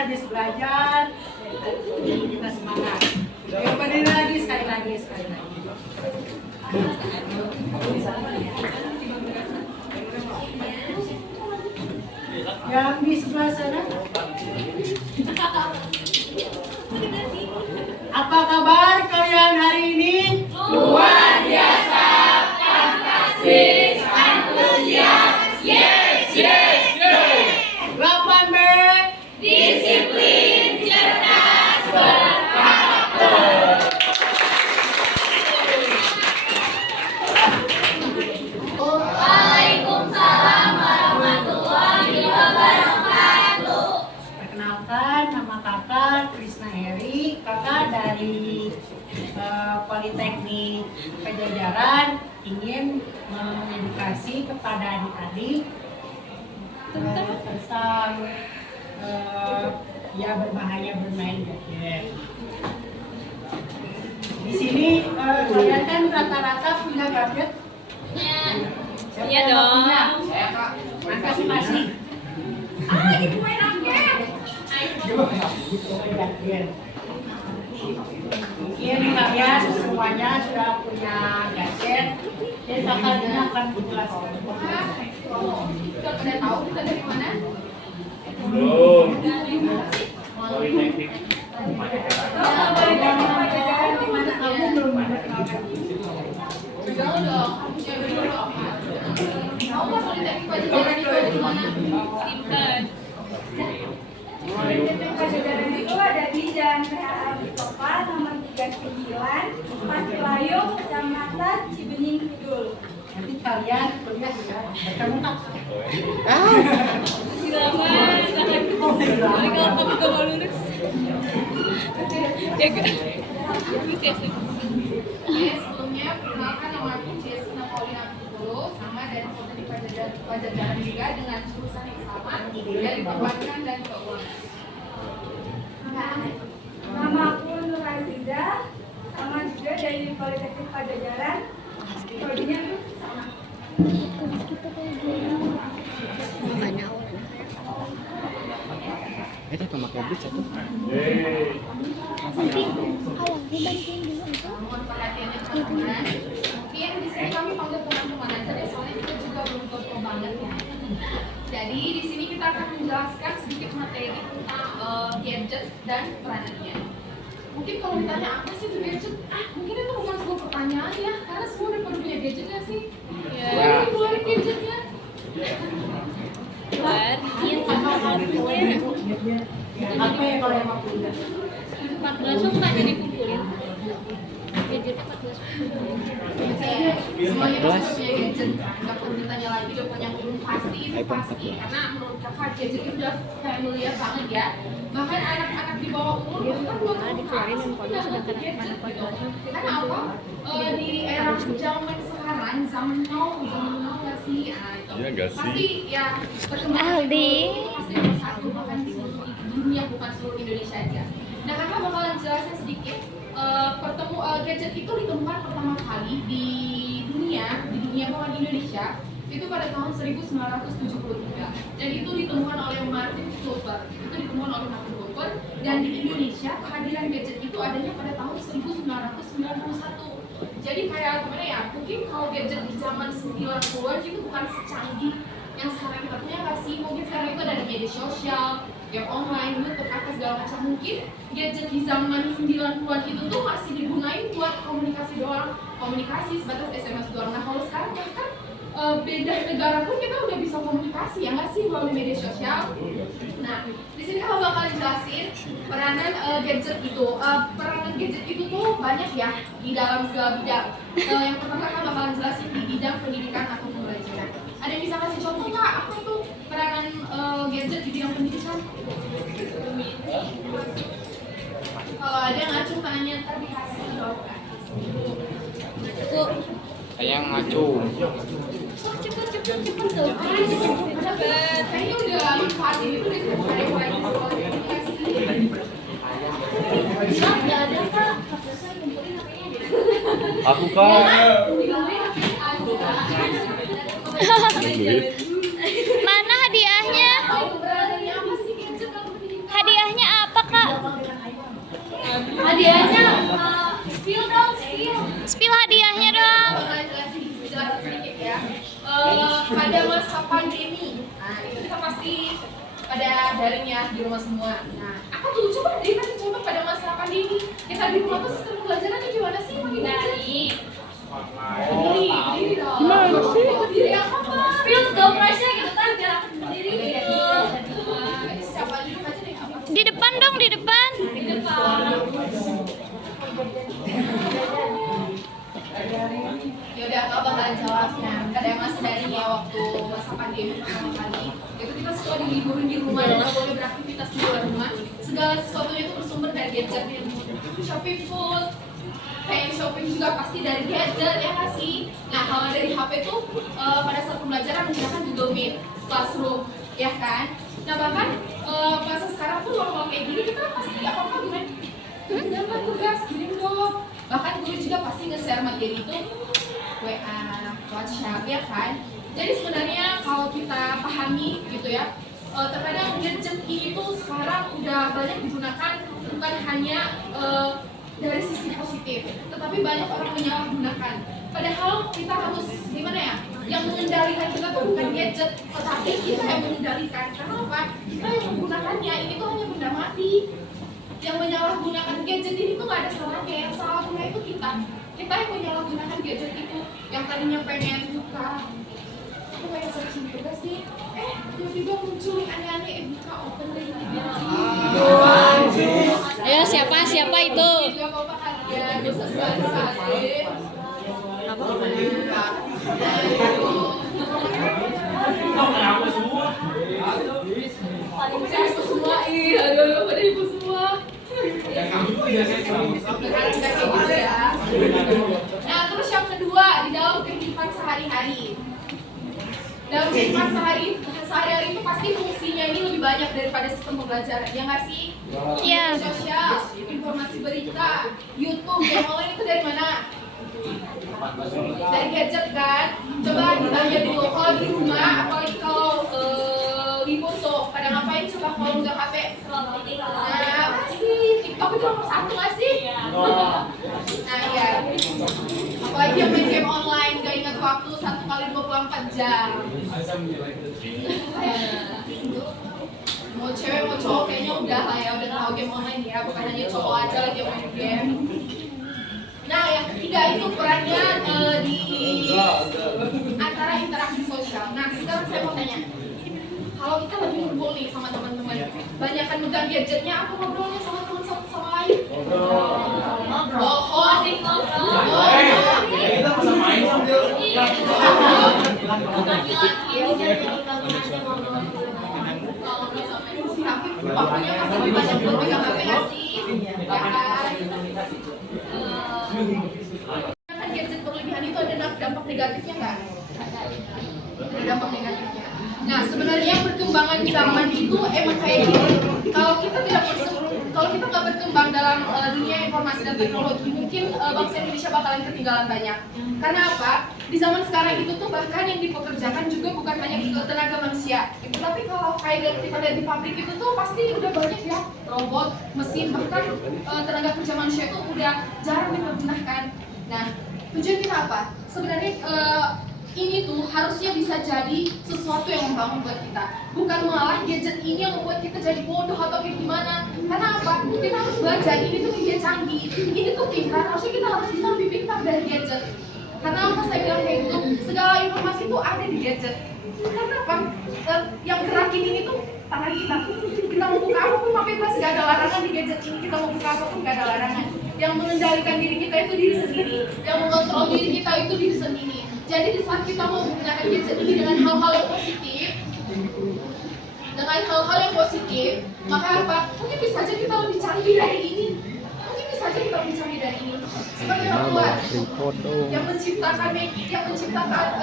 habis belajar, kita semangat. Ayo berdiri lagi, sekali lagi. Yang di sebelah sana. Apa kabar kalian hari ini? Luar biasa, fantastis, antusias, yes, yes, yes. 8B. Disiplin, cerdas, berkarakter. Waalaikumsalam warahmatullahi wabarakatuh. Perkenalkan, nama kakak Krisna Heri, kakak dari Politeknik Pajajaran, ingin mengedukasi kepada adik-adik tentang ya berbahaya bermain gadget. Di sini kalian kan rata-rata punya gadget. Siapa Iya yang dong. punya? Angkat masih. Ibu main raket. Mungkin kalian semuanya sudah punya gadget, jadi kakak ini akan menjelaskan. Kita pada tahu kita dari mana? Belum. Politeknik. Kamu belum Jauh dong. Tahu nggak Politeknik Pajajaran itu ada di mana? Simpen. Politeknik Pajajaran itu ada di Jalan PH Mustafa nomor 39, Pasilayung, Kecamatan Cibenying Kidul. nanti kalian kuliah ya bertemu tak? Silakan. Tapi kalau kamu gak mau lulus. Ya gak? Sebelumnya perkenalkan nama aku Jessica Paulina Abdul, sama dari Politeknik Pajajaran juga dengan jurusan yang sama dari perbankan dan keuangan. Nama aku Nur Aziza, sama juga dari Politeknik Pajajaran. Prodinya tuh sama. Itu pemakai bus satu. Mohon perhatiannya teman-teman. Mungkin di sini kami panggil teman-teman aja deh, soalnya kita juga belum tahu banget ya. Jadi di sini kita akan menjelaskan sedikit materi tentang gadget dan peranannya. Mungkin kalau ditanya apa sih itu gadget, mungkin itu bukan sebuah pertanyaan ya, karena semua udah pada punya gadget ya sih. Boleh keluarin gadgetnya. Apa ya kalau emang punya? 14 kok nggak jadi kumpulin. Gadgetnya 14. Semuanya pasti punya gadget. Nggak perlu ditanya lagi, udah punya belum pasti itu iPhone pasti. 14. Karena menurut kakak gadget itu udah familiar banget ya. Bahkan anak-anak di bawah umur bahkan belum dikeluarin dan kalau sudah gadget gitu. Karena apa? Di era zaman sekarang, zaman now nggak sih? Itu. Iya nggak sih? Pasti ya perkembangan teknologi pasti nomor satu bahkan di seluruh dunia, bukan seluruh Indonesia aja. Nah, kakak bakalan jelasin sedikit gadget itu ditemukan pertama kali di dunia bahkan Indonesia itu pada tahun 1973 dan itu ditemukan oleh Martin Cooper. Dan di Indonesia kehadiran gadget itu adanya pada tahun 1991. Jadi kayak gimana ya, mungkin kalau gadget di zaman 90-an itu bukan secanggih yang sekarang kita punya nggak sih? Mungkin sekarang itu ada di media sosial, game online, YouTube, apa segala macam. Mungkin gadget di zaman 90-an itu tuh masih digunain buat komunikasi doang, komunikasi sebatas SMS doang. Nah kalau sekarang bahkan beda negara pun kita udah bisa komunikasi ya nggak sih melalui media sosial. Nah di sini kalau bakal jelasin peranan gadget itu. Peranan gadget itu tuh banyak ya di dalam segala bidang. Yang pertama kan bakalan jelasin di bidang pendidikan atau pembelajaran. Ada yang bisa kasih contoh nggak apa tuh peranan gadget di bidang pendidikan? Kalau ada ngacung tanya ntar dikasih jawaban. Saya yang ngacu. Cepet tuh. Kayaknya udah manfaatin itu deh dari mulai sekolah komunikasi. Nggak ada kak. Kumpulin HP-nya deh. Aku kan. Mana hadiahnya? Berananya apa sih gadget dalam pendidikan? Hadiahnya daring ya di rumah semua. Nah, apa tuh coba deh kasih contoh pada masa pandemi kita di rumah tuh sistem pembelajarannya gimana sih? Makin dari berdiri dong. Gimana sih? Berdiri apa? Feel progress-nya gitu kan biar aku berdiri gitu. Siapa duduk aja deh apa? Di depan dong, di depan. Di depan. Ya udah nggak bakalan jawabnya. Ada yang masih dari ya waktu masa pandemi pertama kali. Itu kita suka diliburin di rumah dan nggak boleh beraktivitas di luar rumah. Segala sesuatunya itu bersumber dari gadget. Shopping food, kayak shopping juga pasti dari gadget ya nggak sih? Nah kalau dari HP tuh pada saat pembelajaran menggunakan Google Meet, Classroom, ya kan? Nah bahkan masa sekarang tuh kalau kayak gini kita pasti apa gimana? Dapat tugas kirim dong. Bahkan guru juga pasti nge-share materi itu WA, WhatsApp ya kan. Jadi sebenarnya kalau kita pahami gitu ya, terkadang gadget ini tuh sekarang udah banyak digunakan bukan hanya dari sisi positif, tetapi banyak orang menyalahgunakan. Padahal kita harus gimana ya? Yang mengendalikan kita tuh bukan gadget, tetapi kita yang mengendalikan. Karena apa? Kita yang menggunakannya ini tuh hanya benda mati. Yang menyalahgunakan gadget ini tuh nggak ada salahnya. Yang salah guna itu kita yang menyalahgunakan gadget itu. Yang tadinya pengen buka, aku pengen searching juga sih. Tiba-tiba muncul aneh-aneh buka open lagi. Ayo siapa itu? Gak apa-apa kalian, dosa sekali. Apa? Kenapa semua? Pada ibu semua, aduh, pada ibu semua. Kayak gitu ya. Nah, terus yang kedua di dalam kehidupan sehari-hari. Dalam kehidupan sehari-hari itu pasti fungsinya ini lebih banyak daripada sistem pembelajaran, ya nggak sih? Iya. Sosial, informasi berita, YouTube, yang online itu dari mana? Dari gadget kan? Coba ditanya dulu, kalau di rumah, apalagi kalau libur tuh, pada ngapain coba kalau nggak HP? Nah, pasti TikTok itu nomor satu nggak sih? Nah iya, apalagi yang main game online, gak ingat waktu 1 kali 24 jam. Mau cewek mau cowok kayaknya udah lah ya, udah tahu game online ya, bukan hanya cowok aja lagi yang main game. Nah yang ketiga itu perannya di antara interaksi sosial. Nah sekarang saya mau tanya, kalau kita lagi ngumpul nih sama teman-teman, banyakan megang gadgetnya apa ngobrolnya sama teman satu sama lain? Bohong sih ngobrol. Kita masa main Tapi waktunya pasti lebih banyak buat pegang HP nggak sih? Ya kan? Kan gadget berlebihan itu ada dampak negatifnya nggak? Ada dampak negatifnya. Nah sebenarnya perkembangan zaman itu emang kayak gini. Kalau kita nggak berkembang dalam dunia informasi dan teknologi, mungkin bangsa Indonesia bakalan ketinggalan banyak. Karena apa? Di zaman sekarang itu tuh bahkan yang dipekerjakan juga bukan hanya tenaga manusia. Tapi kalau kayak kita lihat di pabrik itu tuh pasti udah banyak ya robot, mesin, bahkan tenaga kerja manusia itu udah jarang dipergunakan. Nah tujuan kita apa? Sebenarnya ini tuh harusnya bisa jadi sesuatu yang membangun buat kita, bukan malah gadget ini yang membuat kita jadi bodoh atau kayak gimana. Karena apa? Kita harus belajar, ini tuh media canggih, ini tuh pintar, harusnya kita harus bisa lebih pintar dari gadget. Karena apa saya bilang kayak gitu? Segala informasi itu ada di gadget. Karena apa? Yang gerakin ini tuh tangan kita. Kita mau buka apapun bebas, gak ada larangan di gadget ini. Kita mau buka apapun gak ada larangan. Yang mengendalikan diri kita itu diri sendiri, yang mengontrol diri kita itu diri sendiri. Jadi di saat kita mau menggunakan gadget ini dengan hal-hal yang positif, maka apa? Mungkin bisa aja kita lebih canggih dari ini. Seperti orang luar yang menciptakan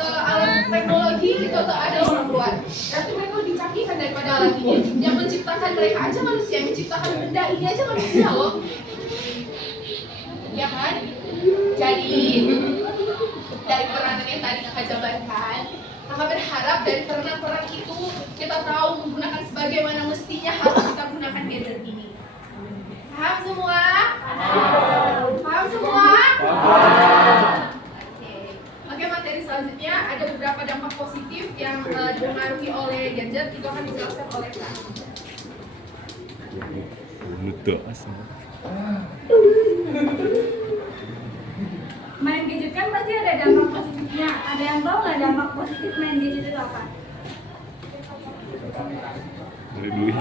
alat teknologi itu ada orang luar. Berarti mereka lebih canggih kan daripada alat ini. Yang menciptakan mereka aja manusia, yang menciptakan benda ini aja manusia loh. Ya kan? Jadi dari peran yang tadi kakak jabarkan, kakak berharap dari peran itu kita tahu menggunakan sebagaimana mestinya harus kita gunakan gadget ini. Paham semua? Paham semua? Oke, materi selanjutnya ada beberapa dampak positif yang dipengaruhi oleh gadget, itu akan dijelaskan oleh Kak. Nutup asal. Main gadget kan pasti ada dampak positifnya. Ada yang tahu nggak dampak positif main gadget itu apa? Dari duit.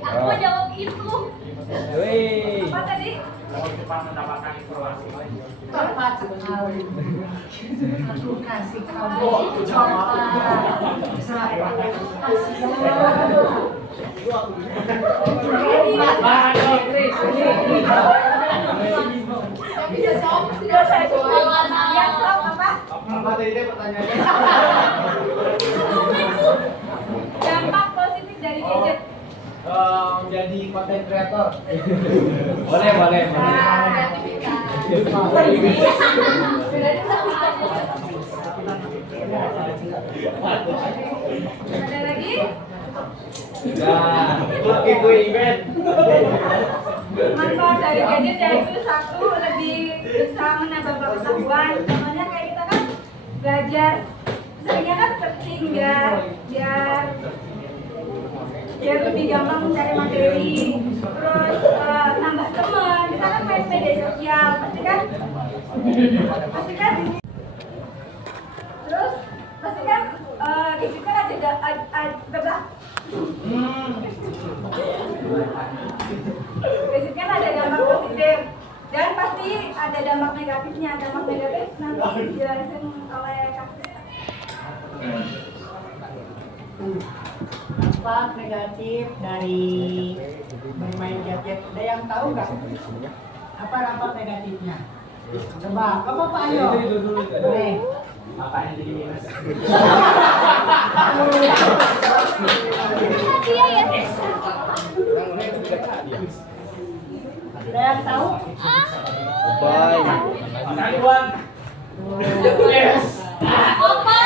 Aku mau jawab itu. Wih. Apa tadi? Cepat mendapatkan informasi. Tepat sekali. Aku kasih kamu Bisa jawab pasti Tidak saya jawab. yang tahu apa? Apa tadi pertanyaannya? Dampak positif dari gadget. Jadi konten kreator. Boleh. Ada lagi? Ya, itu event. Manfaat dari gadget yaitu satu, lebih bisa menambah pengetahuan. Contohnya kayak kita kan belajar, seringnya kan searching biar lebih gampang mencari materi. Terus nambah teman, kita kan main media sosial, pasti kan. Terus pasti kan gadget kan ada Gadget kan ada dampak positif dan pasti ada dampak negatifnya. Dampak negatif nanti dijelasin oleh Kak Krista. dampak negatif dari bermain gadget. Ada yang tahu nggak? Apa dampak negatifnya? Coba, kamu Pak Ayo. Boleh. Makanya jadi minus. Ada yang tahu? Bye. Taiwan. Yes. Awas.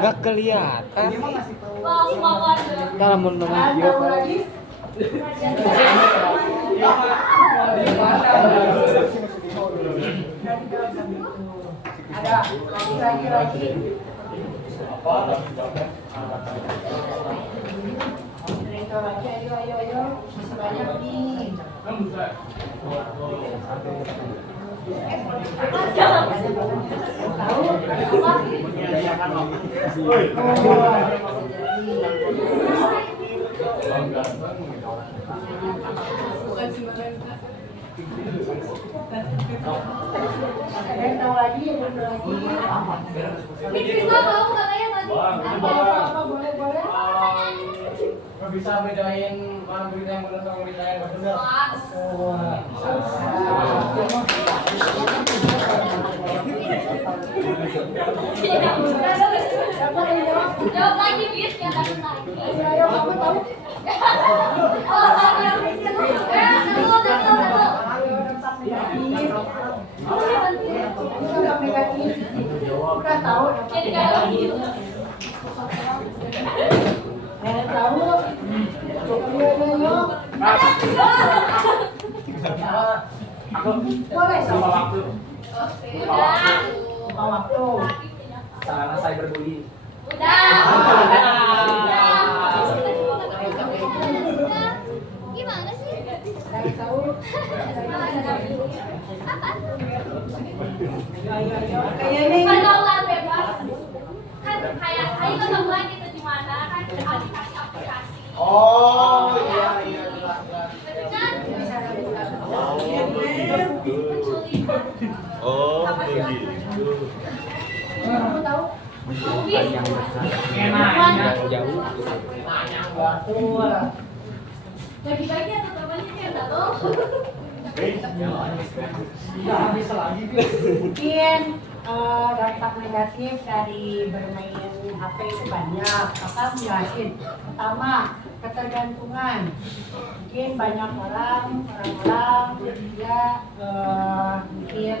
Gak kelihatan. Kalau mau nonton Ada yang video tahu lagi? Ada lagi. Itu lagi, ayo. Masih banyak nih. Tahu? Ada yang tahu lagi? Bisa tahu katanya tadi. Apa? Boleh. Nggak bisa bedain mana berita yang benar sama berita yang nggak benar. Jawab lagi bis yang tadi lagi. Ayo, kamu tahu? Udah negatif. Udah tahu. Ada tahu? Aku Boleh. sama waktu. Sama waktu. Sarana cyberbullying. Gimana sih? Ada tahu? Ayo. Kayaknya Kan tahu lah bebas. Kan kayak ayo ketemuan gitu di mana kan aplikasi. Oh iya. Kan Oh, begitu. kamu tahu? Enak. Jauh. Betul. bagi-bagi atau temannya kayak enggak tahu. Mungkin dampak negatif dari bermain HP itu banyak. Kakak jelasin. Pertama, ketergantungan. Mungkin banyak orang dia mungkin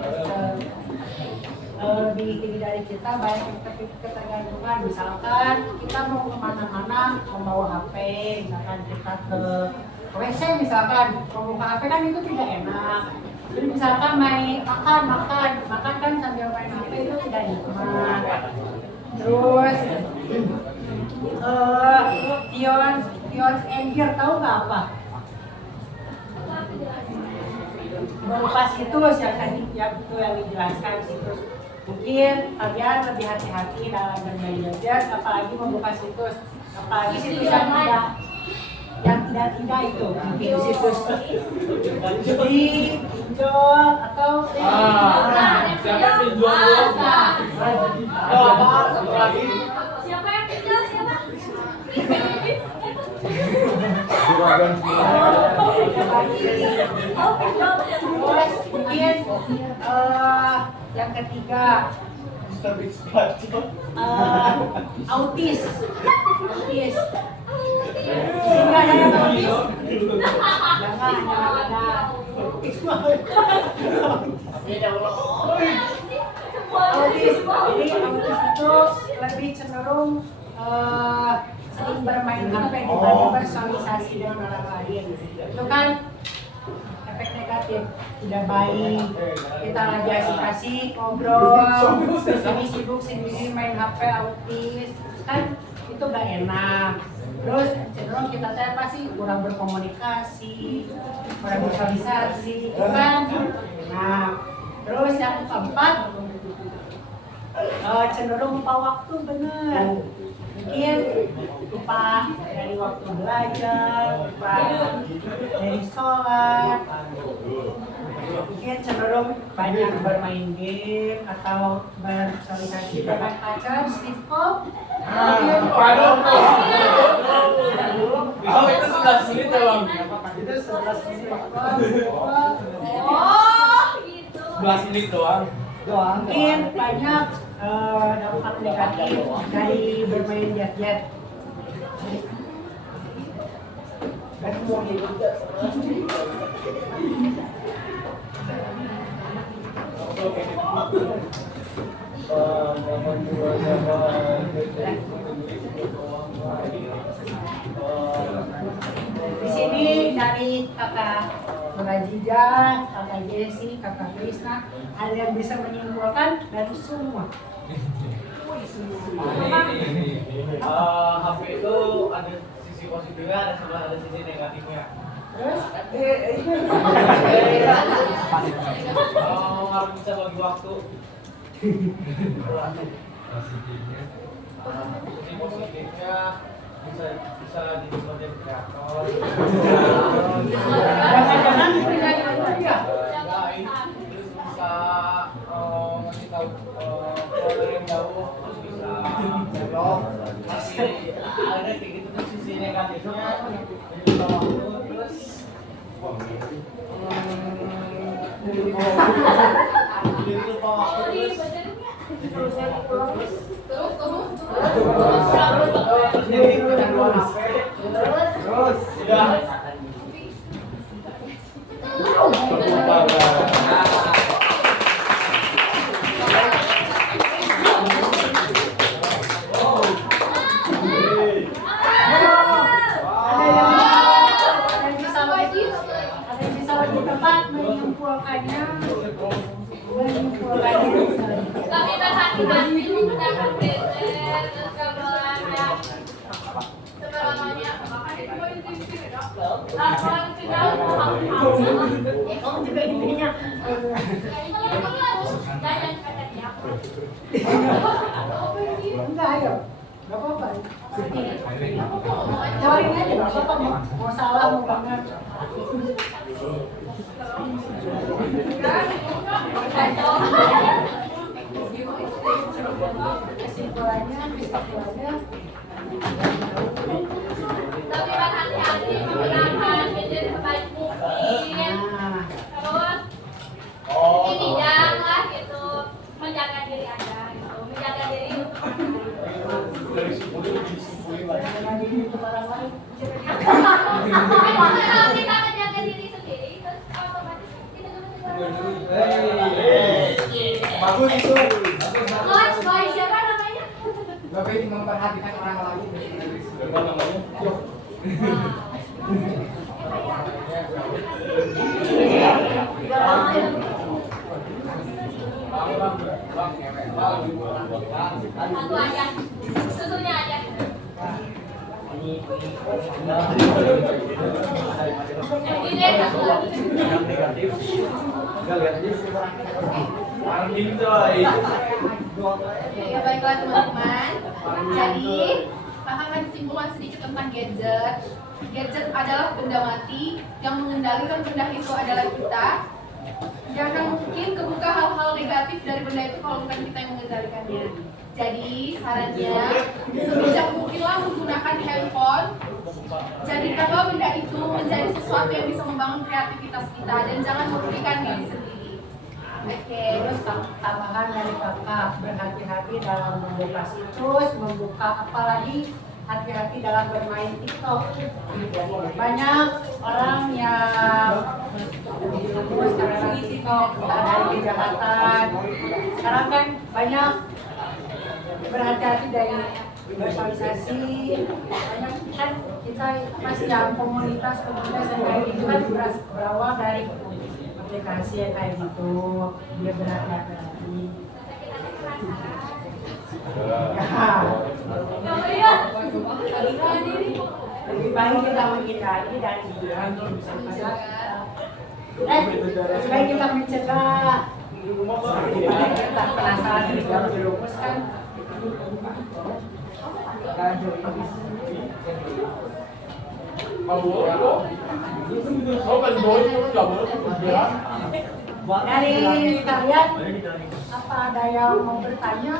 lebih tinggi dari kita, banyak ketergantungan. Misalkan kita mau kemana-mana membawa HP, misalkan kita ke WC, misalkan mau buka HP kan itu tidak enak. Jadi misalkan makan kan sambil main HP itu tidak nikmat. Terus Tions Anger tahu nggak apa? Berupa situs yang tadi yang itu yang dijelaskan situs. Mungkin kalian lebih hati-hati dalam bermain gadget, apalagi membuka situs, apalagi situs yang tidak itu, mungkin situs judi, pinjol atau Siapa pinjol? Apa? Satu lagi. Siapa yang pinjol? Siapa? Juragan Oh, pinjol. terus mungkin yang ketiga autis sehingga ada yang autis jangan ada autis jadi autis itu lebih cenderung sering bermain HP dibanding bersosialisasi dengan orang lain itu kan efek negatif tidak baik kita lagi asik-asik ngobrol sini sibuk sendiri main HP autis kan itu gak enak terus cenderung kita teh pasti kurang berkomunikasi kurang bersosialisasi itu kan nah terus yang keempat cenderung lupa waktu bener mungkin lupa dari waktu belajar, lupa dari sholat, mungkin cenderung banyak bermain game atau bersosialisasi dengan pacar, sitcom. Oh, itu 11 menit ya, Bang. Itu 11 menit. Oh, gitu. 11 menit doang. Mungkin banyak dampak negatif dari bermain gadget. Di sini dari kakak Rajija, kakak Jesse, kakak Krisna, ada yang bisa menyimpulkan dari semua. HP itu ada sisi positifnya, ada sisi negatifnya. Terus, Harus bisa bagi waktu. Sisi positifnya bisa jadi konten kreator. jangan-jangan dipercaya juga. Terus bisa ngasih tahu orang yang jauh, terus bisa vlog, masih ada kayak gitu tuh sisi negatifnya, lupa waktu, terus jadi lupa waktu terus jadi kecanduan HP terus udah Ada yang bisa lebih tepat menyimpulkannya. Tapi berhati-hati menggunakan blender terus segalanya. Segalanya makanya itu orang kenal Kamu juga intinya. jangan kata dia. Enggak, ayo. Gak apa-apa. Tawarin aja, gak apa-apa. Mau salah, mau banget. Kesimpulannya. Tapi berhati-hati menggunakan gadget sebaik mungkin. Nah, Terus ini jangan gitu menjaga diri Anda gitu, menjaga diri jangan diri untuk orang lain. kalau kita menjaga diri sendiri terus otomatis kita bagus itu. Coach, boy, siapa namanya? Lebih memperhatikan orang lain. Gimana namanya? Yuk. Bang, Satu aja. Susunya aja. Ini satu lagi. Ya baiklah teman-teman. Jadi kakak akan simpulkan sedikit tentang gadget. Gadget adalah benda mati yang mengendalikan benda itu adalah kita. Jangan mungkin kebuka hal-hal negatif dari benda itu kalau bukan kita yang mengendalikannya. Jadi sarannya sebijak mungkinlah menggunakan handphone. Jadikanlah benda itu menjadi sesuatu yang bisa membangun kreativitas kita dan jangan merugikan diri sendiri. Oke. Terus tambahan dari kakak, berhati-hati dalam membuka situs, membuka apalagi hati-hati dalam bermain TikTok. Banyak orang yang terus karena TikTok ada kejahatan. Sekarang kan banyak berhati-hati dari bersosialisasi. Banyak kan kita masih yang komunitas yang kayak gitu kan berawal dari aplikasi yang kayak gitu. Dia berhati-hati. Lebih baik kita menghindari dan lebih baik kita mencegah daripada kita penasaran juga berlumus kan. Dari kalian apa ada yang mau bertanya?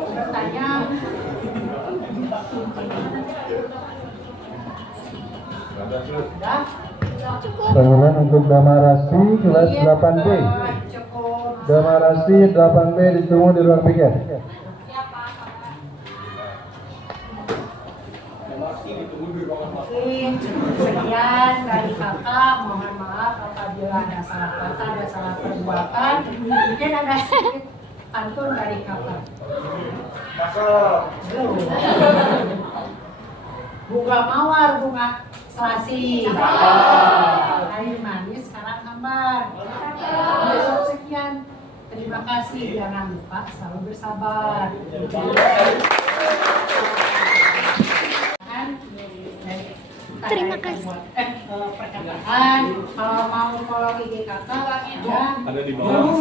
Bertanya. Saluran untuk Damarasi kelas 8B. Damarasi 8B ditunggu di ruang piket. Mungkin sekian dari kakak, mohon maaf apabila ada salah kata, ada salah perbuatan. Mungkin ada sedikit pantun dari kakak. Bunga mawar, bunga selasi. Air manis sekarang ambar. Besok sekian. Terima kasih. Jangan lupa selalu bersabar. Terima kasih. Perkataan kalau mau follow IG kakak ya. Ada di bawah.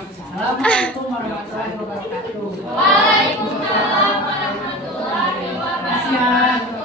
Assalamualaikum warahmatullahi wabarakatuh. Waalaikumsalam warahmatullahi wabarakatuh. Terima kasih ya.